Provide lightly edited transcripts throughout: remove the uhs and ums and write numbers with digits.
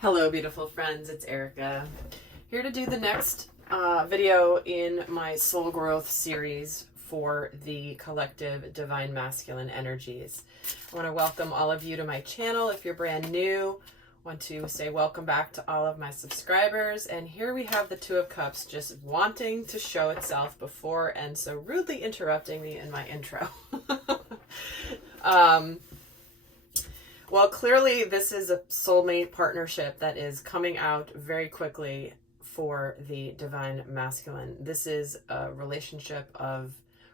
Hello, beautiful friends. It's Erika here to do the next video in my soul growth series for the collective divine masculine energies. I want to welcome all of you to my channel. If you're brand new, I want to say welcome back to all of my subscribers. And here we have the Two of Cups just wanting to show itself before and so rudely interrupting me in my intro. Well, clearly this is a soulmate partnership that is coming out very quickly for the divine masculine. This is a relationship of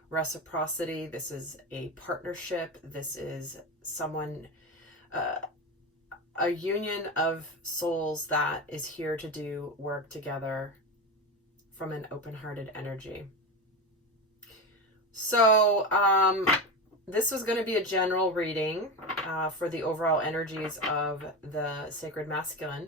reciprocity. This is a partnership. This is someone, a union of souls that is here to do work together from an open-hearted energy. So, this was going to be a general reading for the overall energies of the sacred masculine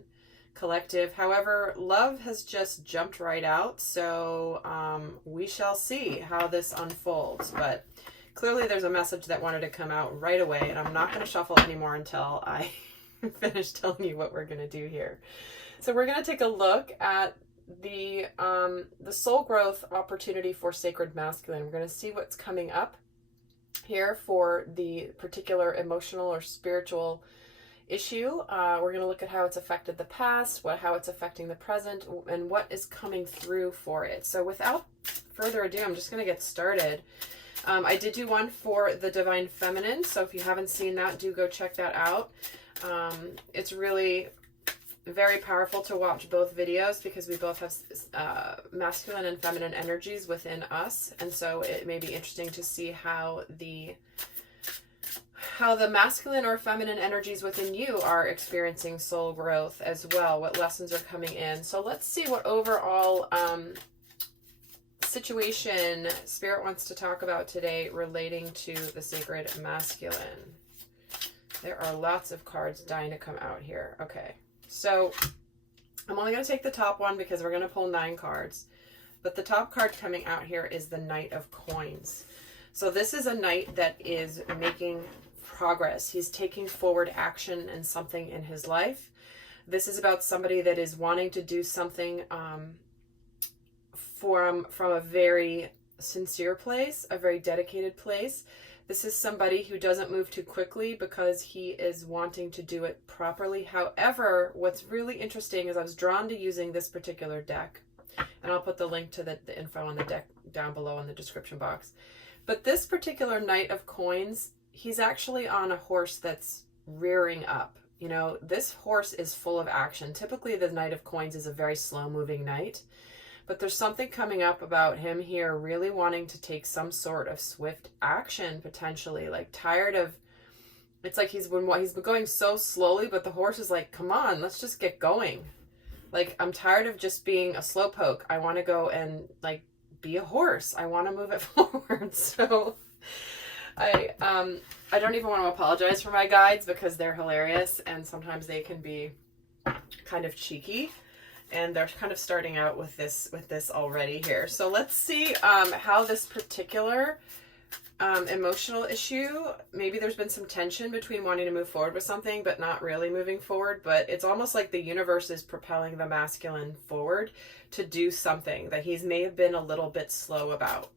collective. However, love has just jumped right out, so we shall see how this unfolds. But clearly there's a message that wanted to come out right away, and I'm not going to shuffle anymore until I finish telling you what we're going to do here. So we're going to take a look at the soul growth opportunity for sacred masculine. We're going to see what's coming up here for the particular emotional or spiritual issue. We're going to look at how it's affected the past, how it's affecting the present, and what is coming through for it. So without further ado, I'm just going to get started. I did do one for the divine feminine, so if you haven't seen that, do go check that out. It's really very powerful to watch both videos because we both have masculine and feminine energies within us, and so it may be interesting to see how the masculine or feminine energies within you are experiencing soul growth as well, what lessons are coming in. So let's see what overall situation Spirit wants to talk about today relating to the sacred masculine. There are lots of cards dying to come out here. Okay. So I'm only going to take the top one because we're going to pull 9 cards. But the top card coming out here is the Knight of Coins. So this is a knight that is making progress. He's taking forward action and something in his life. This is about somebody that is wanting to do something from a very sincere place, a very dedicated place. This is somebody who doesn't move too quickly because he is wanting to do it properly. However, what's really interesting is I was drawn to using this particular deck, and I'll put the link to the info on the deck down below in the description box. But this particular Knight of Coins, he's actually on a horse that's rearing up. You know, this horse is full of action. Typically, the Knight of Coins is a very slow-moving knight. But there's something coming up about him here really wanting to take some sort of swift action, potentially. Like, tired of, it's like he's been going so slowly, but the horse is like, come on, let's just get going. Like, I'm tired of just being a slowpoke. I want to go and, like, be a horse. I want to move it forward. So I don't even want to apologize for my guides because they're hilarious, and sometimes they can be kind of cheeky. And they're kind of starting out with this already here. So let's see how this particular emotional issue, maybe there's been some tension between wanting to move forward with something but not really moving forward. But it's almost like the universe is propelling the masculine forward to do something that he's may have been a little bit slow about.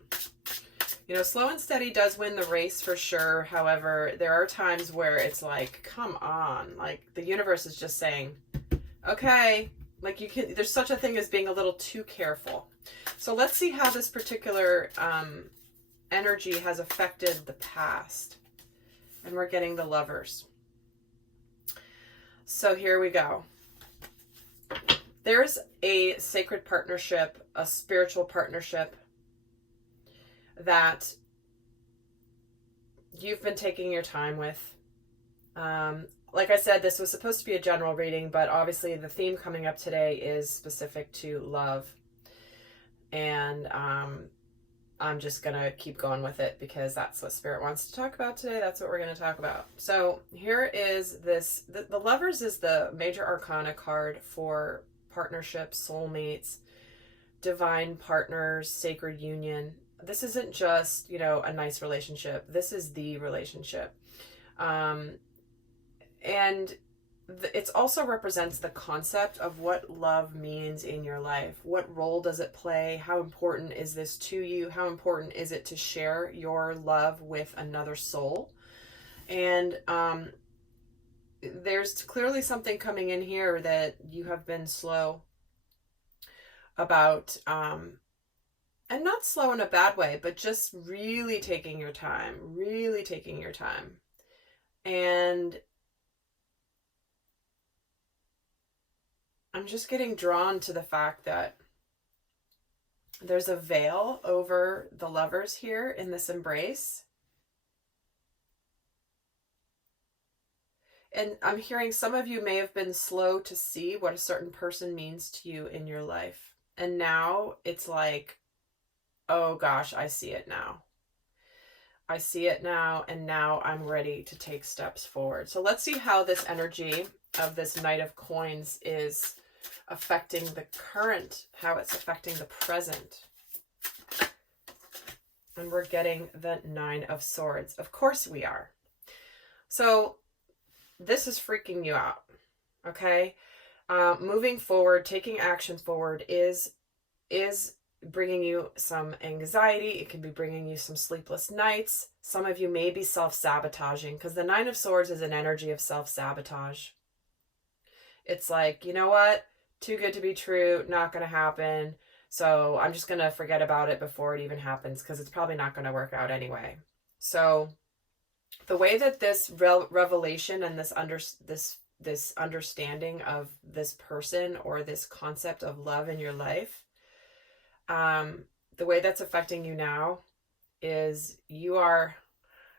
You know, slow and steady does win the race for sure. However, there are times where it's like, come on. Like, the universe is just saying, okay, like, there's such a thing as being a little too careful. So let's see how this particular energy has affected the past. And we're getting the Lovers. So here we go. There's a sacred partnership, a spiritual partnership that you've been taking your time with. Like I said, this was supposed to be a general reading, but obviously the theme coming up today is specific to love. And I'm just going to keep going with it because that's what Spirit wants to talk about today. That's what we're going to talk about. So here is this. The Lovers is the major arcana card for partnerships, soulmates, divine partners, sacred union. This isn't just, you know, a nice relationship. This is the relationship. And it also represents the concept of what love means in your life. What role does it play? How important is this to you? How important is it to share your love with another soul? And there's clearly something coming in here that you have been slow about, and not slow in a bad way, but just really taking your time, really taking your time. And I'm just getting drawn to the fact that there's a veil over the lovers here in this embrace. And I'm hearing some of you may have been slow to see what a certain person means to you in your life. And now it's like, oh gosh, I see it now. I see it now, and now I'm ready to take steps forward. So let's see how this energy of this Knight of Coins is affecting the current, how it's affecting the present. And we're getting the Nine of Swords. Of course we are. So this is freaking you out, okay? Moving forward, taking action forward is bringing you some anxiety. It can be bringing you some sleepless nights. Some of you may be self-sabotaging, because the Nine of Swords is an energy of self-sabotage. It's like, you know what? Too good to be true, not going to happen. So I'm just going to forget about it before it even happens, because it's probably not going to work out anyway. So the way that this revelation and this understanding of this person or this concept of love in your life, the way that's affecting you now is you are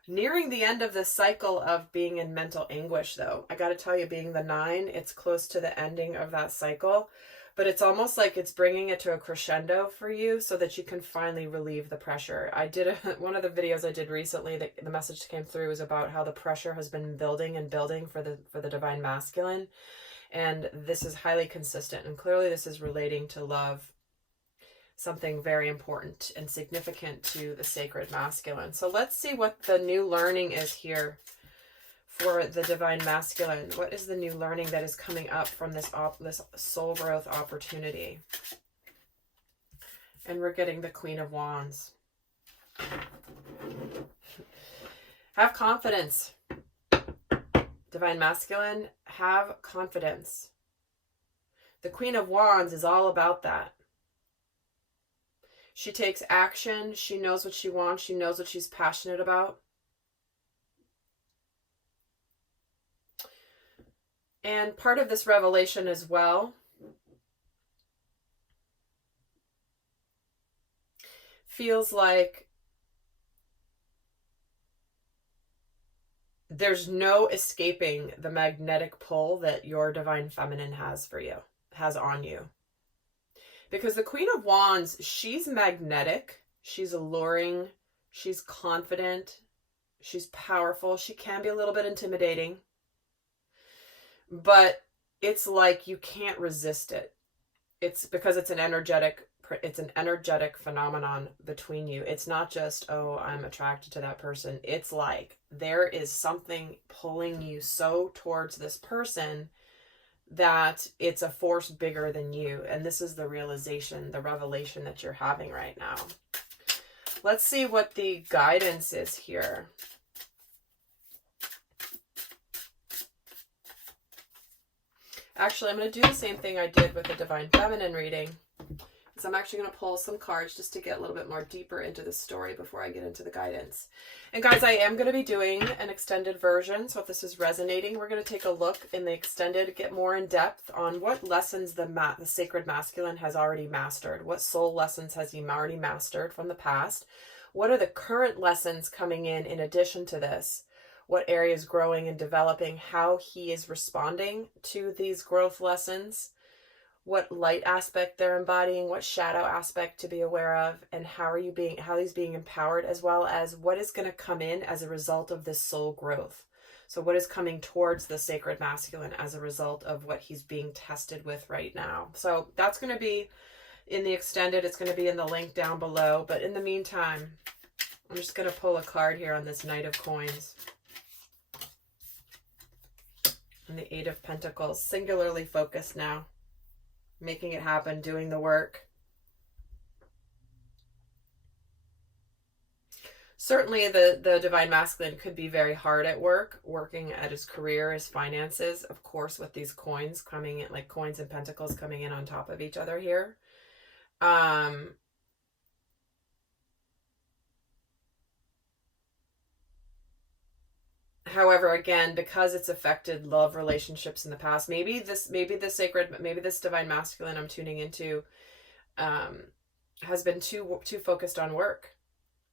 nearing the end of the cycle of being in mental anguish, though. I got to tell you, being the 9, it's close to the ending of that cycle, but it's almost like it's bringing it to a crescendo for you so that you can finally relieve the pressure. I did one of the videos I did recently, that the message came through was about how the pressure has been building and building for the divine masculine. And this is highly consistent. And clearly this is relating to love, something very important and significant to the sacred masculine. So let's see what the new learning is here for the divine masculine. What is the new learning that is coming up from this soul growth opportunity? And we're getting the Queen of Wands. Have confidence. Divine masculine, have confidence. The Queen of Wands is all about that. She takes action. She knows what she wants. She knows what she's passionate about. And part of this revelation as well feels like there's no escaping the magnetic pull that your divine feminine has for you, has on you. Because the Queen of Wands, she's magnetic, she's alluring, she's confident, she's powerful. She can be a little bit intimidating, but it's like you can't resist it. It's because it's an energetic phenomenon between you. It's not just, oh, I'm attracted to that person. It's like there is something pulling you so towards this person that it's a force bigger than you. And this is the realization, the revelation that you're having right now. Let's see what the guidance is here. Actually, I'm going to do the same thing I did with the Divine Feminine reading. So I'm actually going to pull some cards just to get a little bit more deeper into the story before I get into the guidance. And guys, I am going to be doing an extended version. So if this is resonating, we're going to take a look in the extended, get more in depth on what lessons the sacred masculine has already mastered. What soul lessons has he already mastered from the past? What are the current lessons coming in addition to this? What areas growing and developing, how he is responding to these growth lessons, what light aspect they're embodying, what shadow aspect to be aware of, and how he's being empowered, as well as what is going to come in as a result of this soul growth. So what is coming towards the sacred masculine as a result of what he's being tested with right now. So that's going to be in the extended. It's going to be in the link down below. But in the meantime, I'm just going to pull a card here on this Knight of Coins. And the Eight of Pentacles, singularly focused now, making it happen, doing the work. Certainly the Divine Masculine could be very hard at work, working at his career, his finances, of course, with these coins coming in, like coins and pentacles coming in on top of each other here. However, again, because it's affected love relationships in the past, maybe this Divine Masculine I'm tuning into has been too focused on work.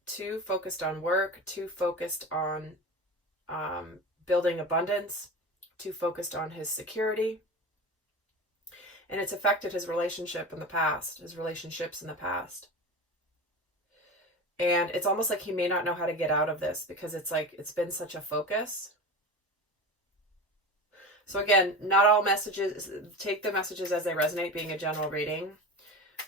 Too focused on work, too focused on building abundance, too focused on his security. And it's affected his relationship in the past, his relationships in the past. And it's almost like he may not know how to get out of this because it's like it's been such a focus. So again, not all messages, take the messages as they resonate, being a general reading.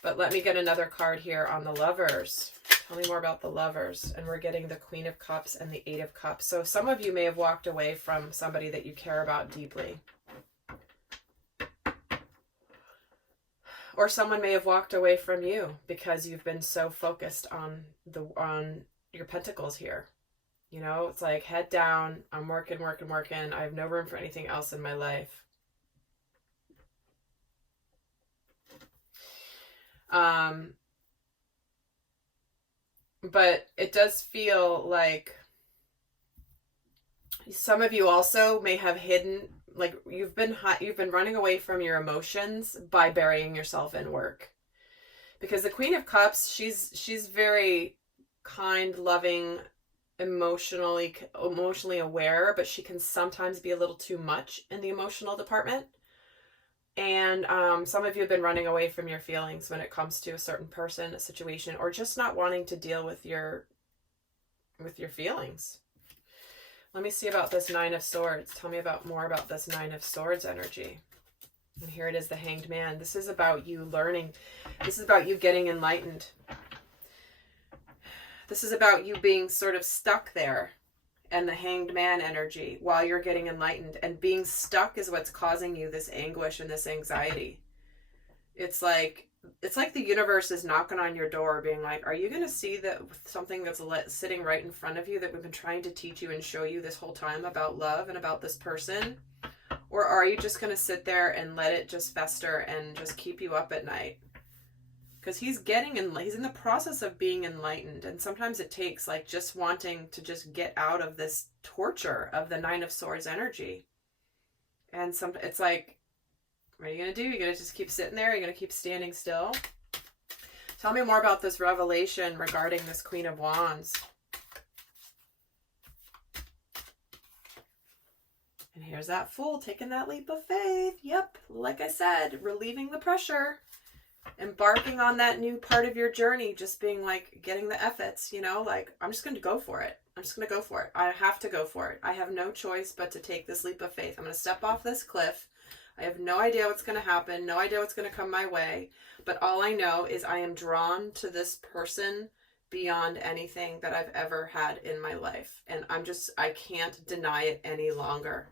But let me get another card here on the Lovers. Tell me more about the Lovers. And we're getting the Queen of Cups and the Eight of Cups. So some of you may have walked away from somebody that you care about deeply. Or someone may have walked away from you because you've been so focused on your pentacles here. You know, it's like head down, I'm working. I have no room for anything else in my life. But it does feel like some of you also may have hidden, like you've been running away from your emotions by burying yourself in work. Because the Queen of Cups, she's very kind, loving, emotionally aware, but she can sometimes be a little too much in the emotional department. And some of you have been running away from your feelings when it comes to a certain person, a situation, or just not wanting to deal with your feelings. Let me see about this Nine of Swords. Tell me more about this Nine of Swords energy. And here it is, the Hanged Man. This is about you learning. This is about you getting enlightened. This is about you being sort of stuck there. And the Hanged Man energy while you're getting enlightened. And being stuck is what's causing you this anguish and this anxiety. It's like the universe is knocking on your door being like, are you going to see that something that's sitting right in front of you that we've been trying to teach you and show you this whole time about love and about this person? Or are you just going to sit there and let it just fester and just keep you up at night? Because he's in the process of being enlightened. And sometimes it takes like just wanting to just get out of this torture of the Nine of Swords energy. And it's like, what are you going to do? You're going to just keep sitting there? You're going to keep standing still? Tell me more about this revelation regarding this Queen of Wands. And here's that Fool taking that leap of faith. Yep, like I said, relieving the pressure. Embarking on that new part of your journey, just being like getting the effets, you know, like I'm just going to go for it. I'm just going to go for it. I have to go for it. I have no choice but to take this leap of faith. I'm going to step off this cliff. I have no idea what's going to happen, no idea what's going to come my way, but all I know is I am drawn to this person beyond anything that I've ever had in my life. And I can't deny it any longer.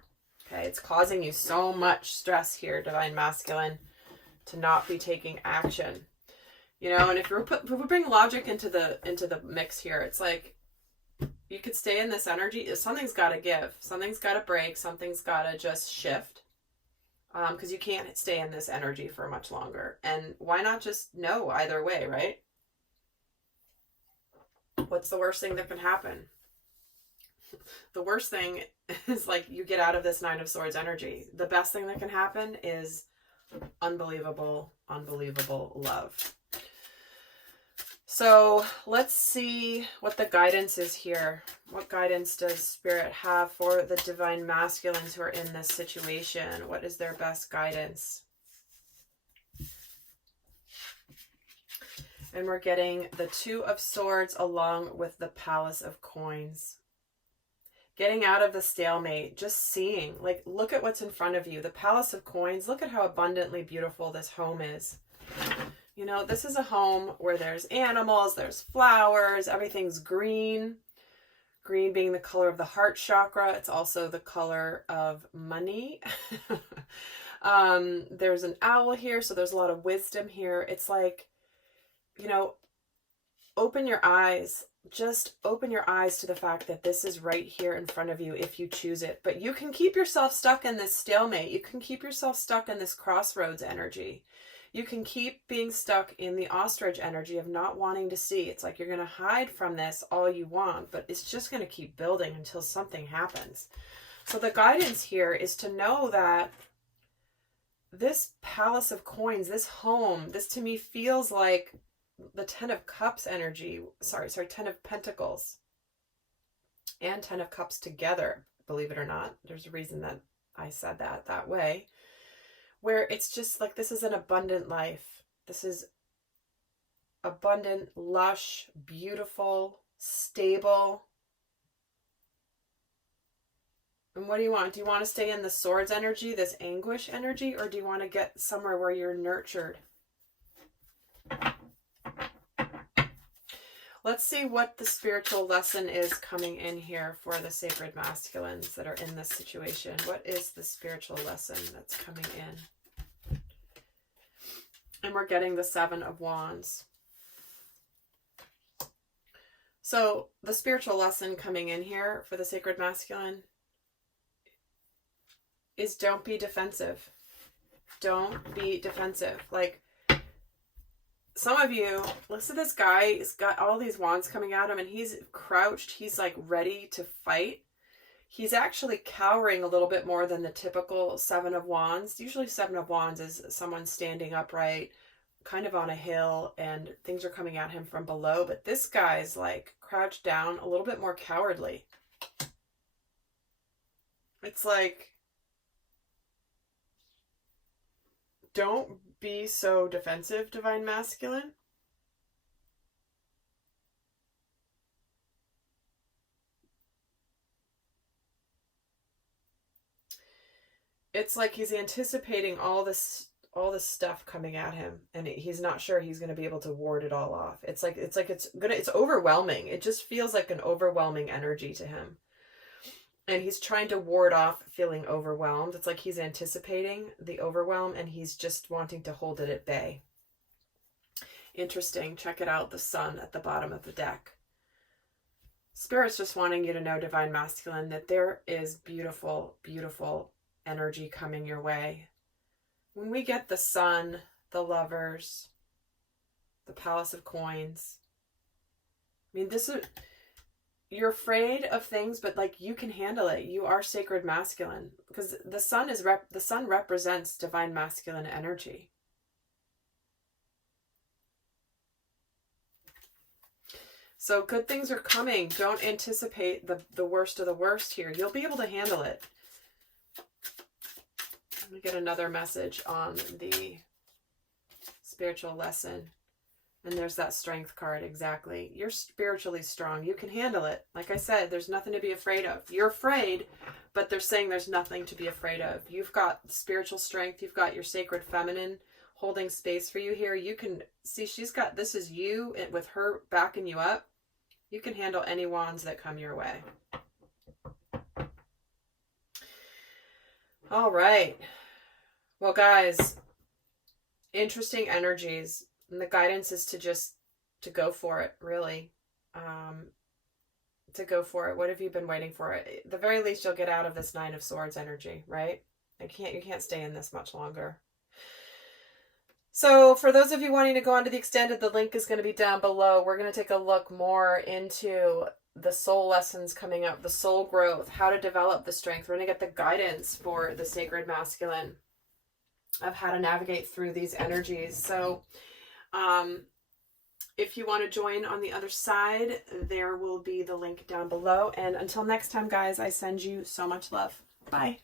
Okay, it's causing you so much stress here, Divine Masculine, to not be taking action, you know. And if we bring logic into the mix here, it's like you could stay in this energy. Something's got to give, something's got to break, something's got to just shift, because you can't stay in this energy for much longer. And why not just know either way, right? What's the worst thing that can happen? The worst thing is like you get out of this Nine of Swords energy. The best thing that can happen is unbelievable love. So let's see what the guidance is here. What guidance does Spirit have for the Divine Masculines who are in this situation? What is their best guidance? And we're getting the Two of Swords along with the Palace of Coins. Getting out of the stalemate, just seeing, like, look at what's in front of you. The Palace of Coins, look at how abundantly beautiful this home is. You know, this is a home where there's animals, there's flowers, everything's green. Green being the color of the heart chakra. It's also the color of money. There's an owl here, so there's a lot of wisdom here. It's like, you know, open your eyes. Just open your eyes to the fact that this is right here in front of you if you choose it. But you can keep yourself stuck in this stalemate. You can keep yourself stuck in this crossroads energy. You can keep being stuck in the ostrich energy of not wanting to see. It's like you're going to hide from this all you want, but it's just going to keep building until something happens. So the guidance here is to know that this palace of coins, this home, this to me feels like the 10 of cups energy, sorry, 10 of pentacles and 10 of cups together, believe it or not. There's a reason that I said that way, where it's just like, this is an abundant life. This is abundant, lush, beautiful, stable. And what do you want? Do you want to stay in the swords energy, this anguish energy, or do you want to get somewhere where you're nurtured? Let's see what the spiritual lesson is coming in here for the sacred masculines that are in this situation. What is the spiritual lesson that's coming in? And we're getting the 7 of Wands. So the spiritual lesson coming in here for the sacred masculine is don't be defensive. Don't be defensive. Like, some of you, listen to this guy, he's got all these wands coming at him and he's crouched. He's like ready to fight. He's actually cowering a little bit more than the typical 7 of Wands. Usually 7 of Wands is someone standing upright, kind of on a hill, and things are coming at him from below. But this guy's like crouched down, a little bit more cowardly. It's like, don't be so defensive, divine masculine. It's like he's anticipating all this stuff coming at him, and he's not sure he's going to be able to ward it all off. It's overwhelming. It just feels like an overwhelming energy to him. And he's trying to ward off feeling overwhelmed. It's like he's anticipating the overwhelm and he's just wanting to hold it at bay. Interesting. Check it out. The sun at the bottom of the deck. Spirit's just wanting you to know, divine masculine, that there is beautiful, beautiful energy coming your way. When we get the sun, the lovers, the palace of coins, I mean, this is... You're afraid of things, but like, you can handle it. You are sacred masculine, because the sun represents divine masculine energy. So good things are coming. Don't anticipate the worst of the worst here. You'll be able to handle it. Let me get another message on the spiritual lesson. And there's that strength card, exactly. You're spiritually strong. You can handle it. Like I said, there's nothing to be afraid of. You're afraid, but they're saying there's nothing to be afraid of. You've got spiritual strength. You've got your sacred feminine holding space for you here. You can see she's got, this is you with her backing you up. You can handle any wands that come your way. All right. Well, guys, interesting energies. And the guidance is to go for it, really. To go for it. What have you been waiting for? At the very least, you'll get out of this 9 of Swords energy, right? You can't stay in this much longer. So for those of you wanting to go on to the extended, the link is going to be down below. We're going to take a look more into the soul lessons coming up, the soul growth, how to develop the strength. We're going to get the guidance for the sacred masculine of how to navigate through these energies. So if you want to join on the other side, there will be the link down below. And until next time, guys, I send you so much love. Bye.